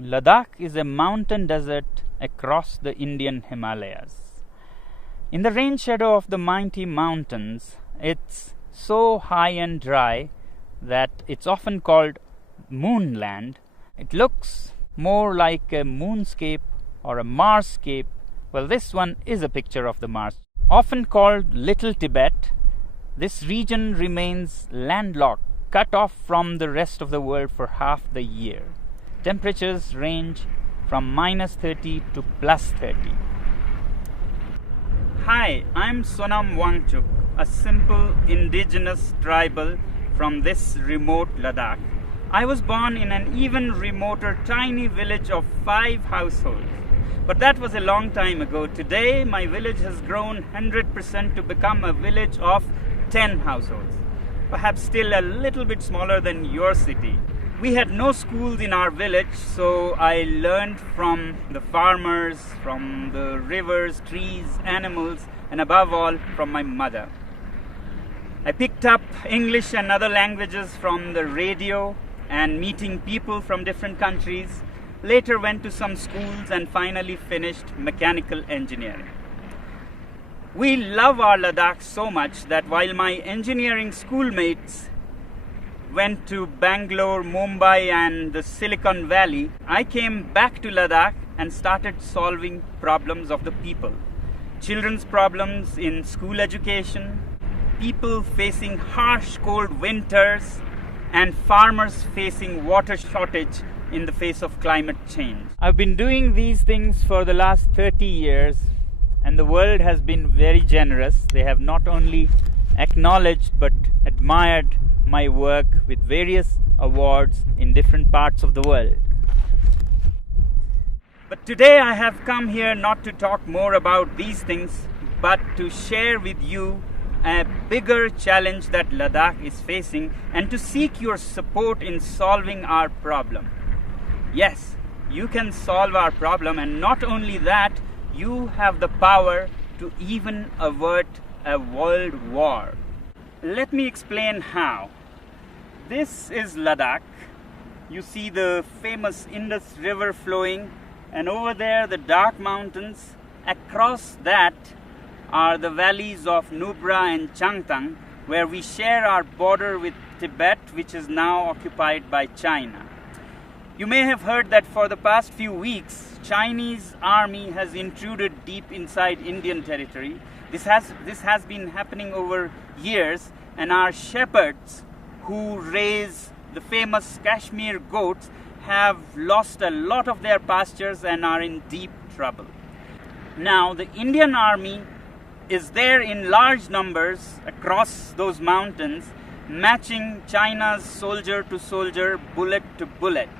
Ladakh is a mountain desert across the Indian Himalayas. In the rain shadow of the mighty mountains, it's so high and dry that it's often called moonland. It looks more like a moonscape or a Marscape. Well, this one is a picture of the Mars. Often called Little Tibet, this region remains landlocked, cut off from the rest of the world for half the year. Temperatures range from -30 to +30. Hi, I'm Sonam Wangchuk, a simple indigenous tribal from this remote Ladakh. I was born in an even remoter tiny village of 5 households. But that was a long time ago. Today, my village has grown 100% to become a village of 10 households. Perhaps still a little bit smaller than your city. We had no schools in our village, so I learned from the farmers, from the rivers, trees, animals, and above all, from my mother. I picked up English and other languages from the radio and meeting people from different countries. Later went to some schools and finally finished mechanical engineering. We love our Ladakh so much that while my engineering schoolmates went to Bangalore, Mumbai and the Silicon Valley, I came back to Ladakh and started solving problems of the people. Children's problems in school education, people facing harsh cold winters, and farmers facing water shortage in the face of climate change. I've been doing these things for the last 30 years and the world has been very generous. They have not only acknowledged but admired my work with various awards in different parts of the world. But today I have come here not to talk more about these things, but to share with you a bigger challenge that Ladakh is facing and to seek your support in solving our problem. Yes, you can solve our problem, and not only that, you have the power to even avert a world war. Let me explain how. This is Ladakh. You see the famous Indus River flowing, and over there the dark mountains. Across that are the valleys of Nubra and Changtang, where we share our border with Tibet, which is now occupied by China. You may have heard that for the past few weeks, Chinese army has intruded deep inside Indian territory. This has been happening over years, and our shepherds who raise the famous Kashmir goats have lost a lot of their pastures and are in deep trouble. Now, the Indian army is there in large numbers across those mountains, matching China's soldier to soldier, bullet to bullet.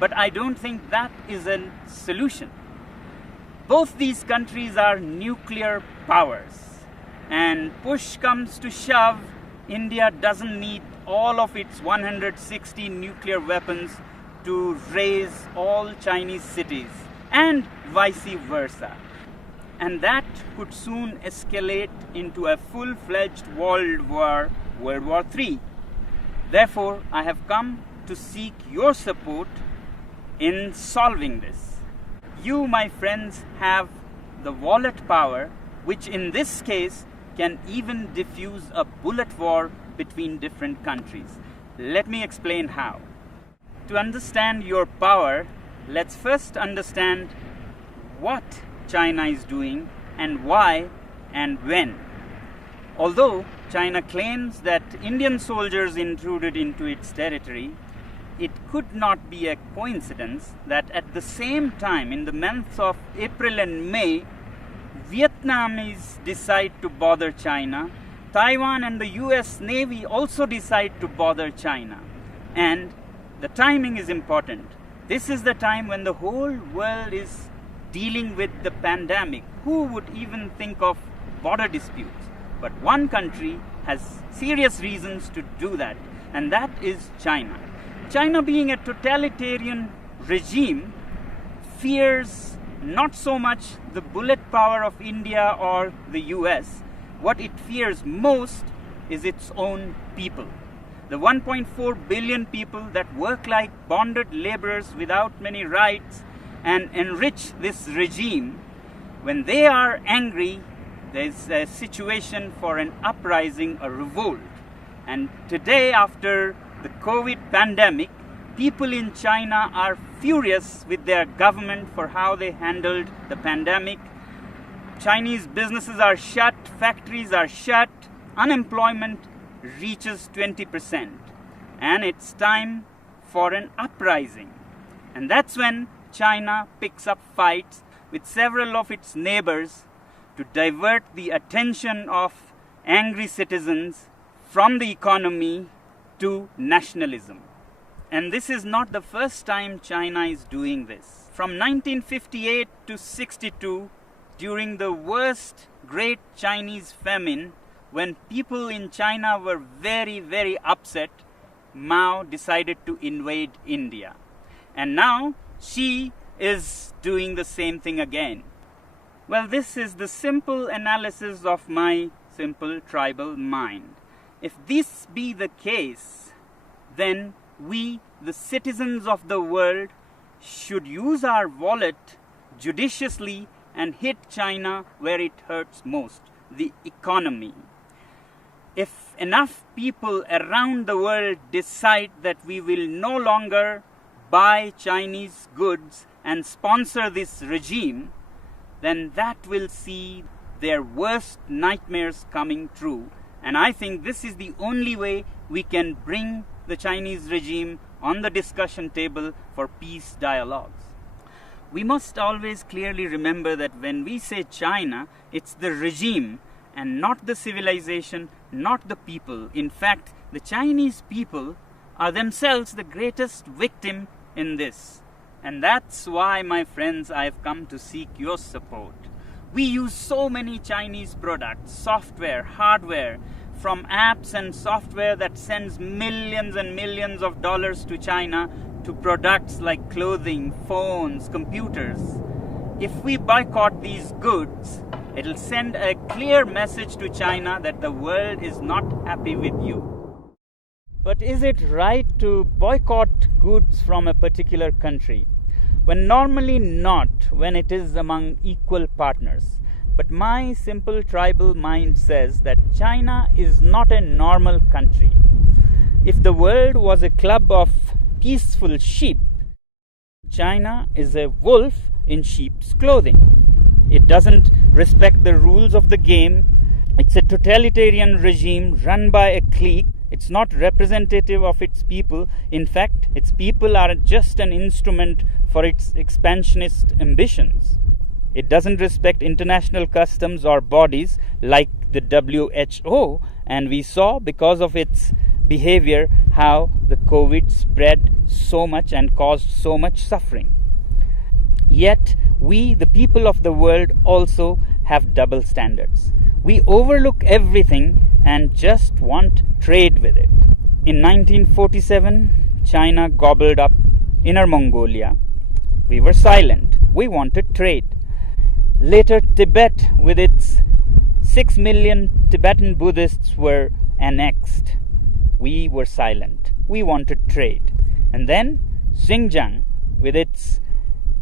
But I don't think that is a solution. Both these countries are nuclear powers, and push comes to shove, India doesn't need all of its 160 nuclear weapons to raise all Chinese cities, and vice versa. And that could soon escalate into a full-fledged world war, World War III. Therefore, I have come to seek your support in solving this. You, my friends, have the wallet power, which in this case can even diffuse a bullet war between different countries. Let me explain how. To understand your power, let's first understand what China is doing and why and when. Although China claims that Indian soldiers intruded into its territory, it could not be a coincidence that at the same time, in the months of April and May, Vietnamese decide to bother China. Taiwan and the US Navy also decide to bother China. And the timing is important. This is the time when the whole world is dealing with the pandemic. Who would even think of border disputes? But one country has serious reasons to do that, and that is China. China, being a totalitarian regime, fears not so much the bullet power of India or the US. What it fears most is its own people. the 1.4 billion people that work like bonded laborers without many rights and enrich this regime, when they are angry, there's a situation for an uprising, a revolt. And today, after the COVID pandemic, people in China are furious with their government for how they handled the pandemic. Chinese businesses are shut, factories are shut, unemployment reaches 20%. And it's time for an uprising. And that's when China picks up fights with several of its neighbors to divert the attention of angry citizens from the economy to nationalism. And this is not the first time China is doing this. From 1958 to 62, during the worst Great Chinese Famine, when people in China were very, very upset, Mao decided to invade India. And now Xi is doing the same thing again. Well, this is the simple analysis of my simple tribal mind. If this be the case, then we, the citizens of the world, should use our wallet judiciously and hit China where it hurts most, the economy. If enough people around the world decide that we will no longer buy Chinese goods and sponsor this regime, then that will see their worst nightmares coming true. And I think this is the only way we can bring the Chinese regime on the discussion table for peace dialogues. We must always clearly remember that when we say China, it's the regime and not the civilization, not the people. In fact, the Chinese people are themselves the greatest victim in this. And that's why, my friends, I've come to seek your support. We use so many Chinese products, software, hardware, from apps and software that sends millions and millions of dollars to China to products like clothing, phones, computers. If we boycott these goods, it'll send a clear message to China that the world is not happy with you. But is it right to boycott goods from a particular country? When normally not, when it is among equal partners. But my simple tribal mind says that China is not a normal country. If the world was a club of peaceful sheep, China is a wolf in sheep's clothing. It doesn't respect the rules of the game. It's a totalitarian regime run by a clique. It's not representative of its people. In fact, its people are just an instrument for its expansionist ambitions. It doesn't respect international customs or bodies like the WHO, and we saw because of its behavior how the COVID spread so much and caused so much suffering. Yet, we, the people of the world, also have double standards. We overlook everything and just want trade with it. In 1947, China gobbled up Inner Mongolia. We were silent. We wanted trade. Later, Tibet, with its 6 million Tibetan Buddhists, were annexed. We were silent. We wanted trade. And then Xinjiang, with its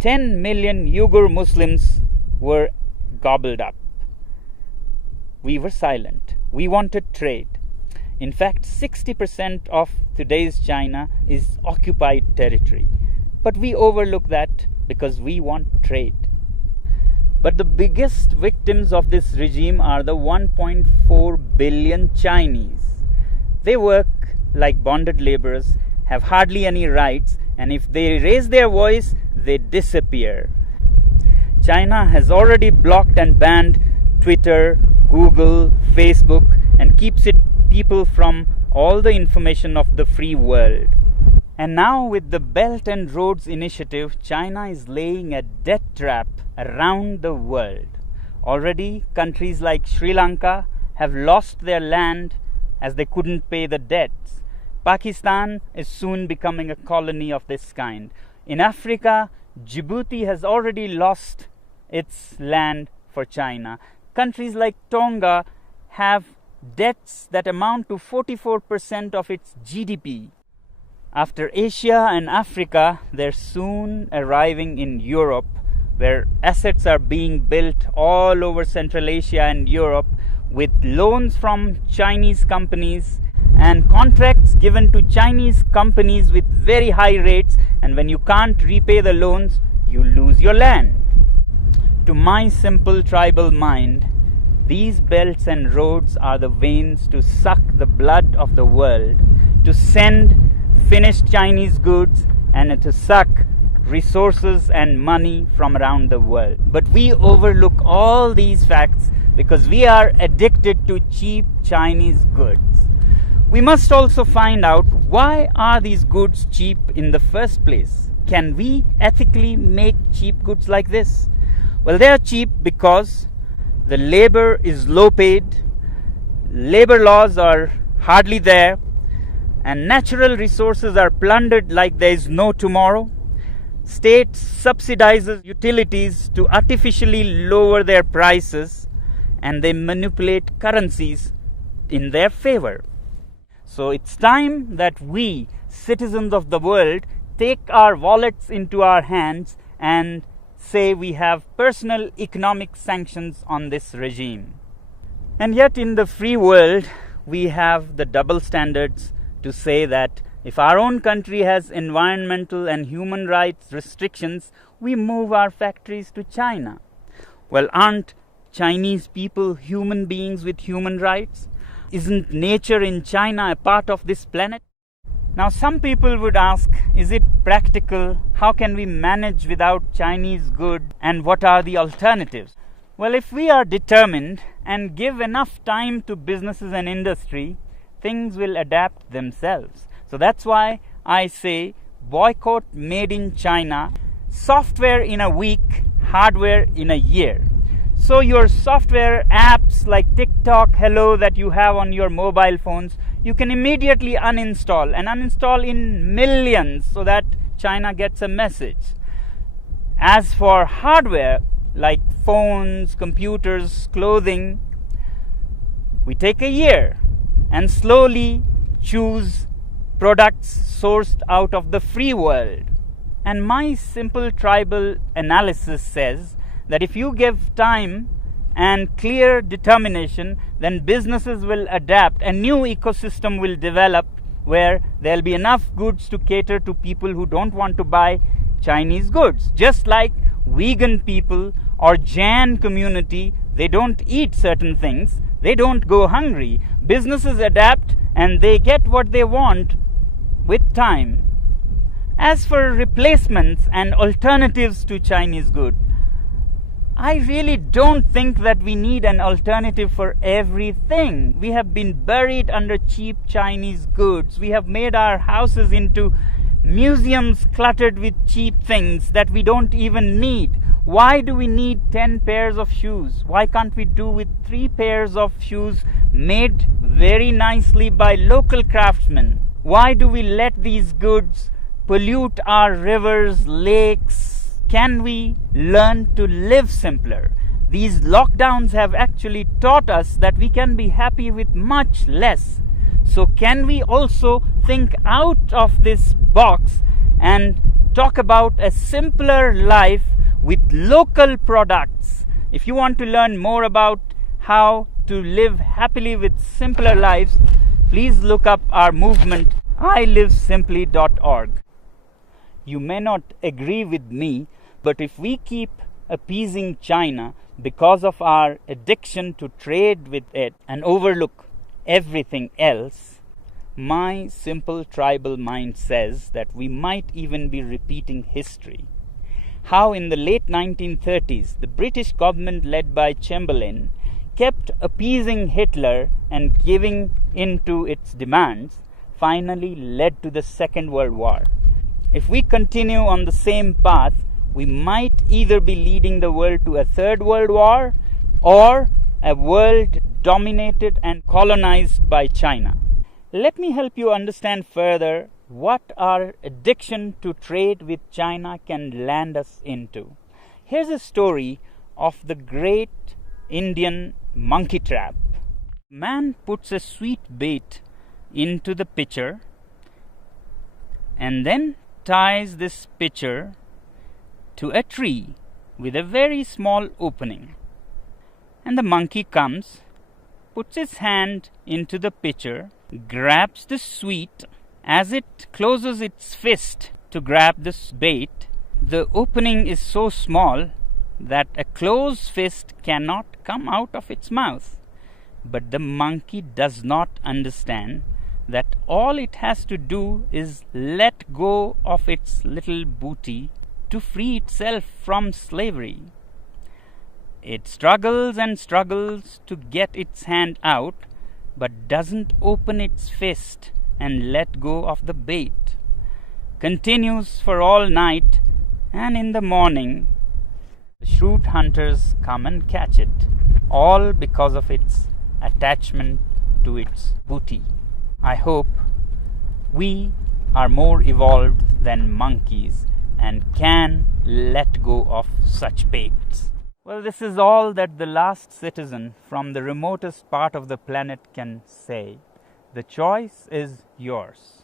10 million Uyghur Muslims, were gobbled up. We were silent. We wanted trade. In fact, 60% of today's China is occupied territory. But we overlook that because we want trade. But the biggest victims of this regime are the 1.4 billion Chinese. They work like bonded laborers, have hardly any rights, and if they raise their voice, they disappear. China has already blocked and banned Twitter, Google, Facebook, and keeps its people from all the information of the free world. And now with the Belt and Roads Initiative, China is laying a debt trap around the world. Already, countries like Sri Lanka have lost their land as they couldn't pay the debts. Pakistan is soon becoming a colony of this kind. In Africa, Djibouti has already lost its land for China. Countries like Tonga have debts that amount to 44% of its GDP. After Asia and Africa, they're soon arriving in Europe, where assets are being built all over Central Asia and Europe with loans from Chinese companies and contracts given to Chinese companies with very high rates, and when you can't repay the loans, you lose your land. To my simple tribal mind, these belts and roads are the veins to suck the blood of the world, to send finished Chinese goods and to suck resources and money from around the world. But we overlook all these facts because we are addicted to cheap Chinese goods. We must also find out, why are these goods cheap in the first place? Can we ethically make cheap goods like this? Well, they are cheap because the labor is low paid, labor laws are hardly there, and natural resources are plundered like there is no tomorrow. State subsidizes utilities to artificially lower their prices, and they manipulate currencies in their favor. So it's time that we, citizens of the world, take our wallets into our hands and say we have personal economic sanctions on this regime. And yet in the free world, we have the double standards to say that if our own country has environmental and human rights restrictions, we move our factories to China. Well, aren't Chinese people human beings with human rights? Isn't nature in China a part of this planet? Now, some people would ask, is it practical? How can we manage without Chinese goods? And what are the alternatives? Well, if we are determined and give enough time to businesses and industry, things will adapt themselves. So that's why I say boycott made in China, software in a week, hardware in a year. So your software apps like TikTok, Hello that you have on your mobile phones, you can immediately uninstall and uninstall in millions so that China gets a message. As for hardware like phones, computers, clothing, we take a year and slowly choose products sourced out of the free world. And my simple tribal analysis says that if you give time and clear determination, then businesses will adapt. A new ecosystem will develop where there'll be enough goods to cater to people who don't want to buy Chinese goods. Just like vegan people or Jain community, they don't eat certain things, they don't go hungry. Businesses adapt and they get what they want with time. As for replacements and alternatives to Chinese goods, I really don't think that we need an alternative for everything. We have been buried under cheap Chinese goods. We have made our houses into museums cluttered with cheap things that we don't even need. Why do we need 10 pairs of shoes? Why can't we do with 3 pairs of shoes made very nicely by local craftsmen? Why do we let these goods pollute our rivers, lakes? Can we learn to live simpler? These lockdowns have actually taught us that we can be happy with much less. So can we also think out of this box and talk about a simpler life with local products? If you want to learn more about how to live happily with simpler lives, please look up our movement, ilivesimply.org. You may not agree with me, but if we keep appeasing China because of our addiction to trade with it and overlook everything else, my simple tribal mind says that we might even be repeating history. How in the late 1930s, the British government led by Chamberlain kept appeasing Hitler and giving in to its demands finally led to the Second World War. If we continue on the same path, we might either be leading the world to a third world war or a world dominated and colonized by China. Let me help you understand further what our addiction to trade with China can land us into. Here's a story of the great Indian monkey trap. Man puts a sweet bait into the pitcher and then ties this pitcher to a tree with a very small opening. And the monkey comes, puts its hand into the pitcher, grabs the sweet. As it closes its fist to grab this bait, the opening is so small that a closed fist cannot come out of its mouth. But the monkey does not understand that all it has to do is let go of its little booty to free itself from slavery. It struggles and struggles to get its hand out, but doesn't open its fist and let go of the bait. Continues for all night, and in the morning the shrewd hunters come and catch it, all because of its attachment to its booty. I hope we are more evolved than monkeys and can let go of such baits. Well, this is all that the last citizen from the remotest part of the planet can say. The choice is yours.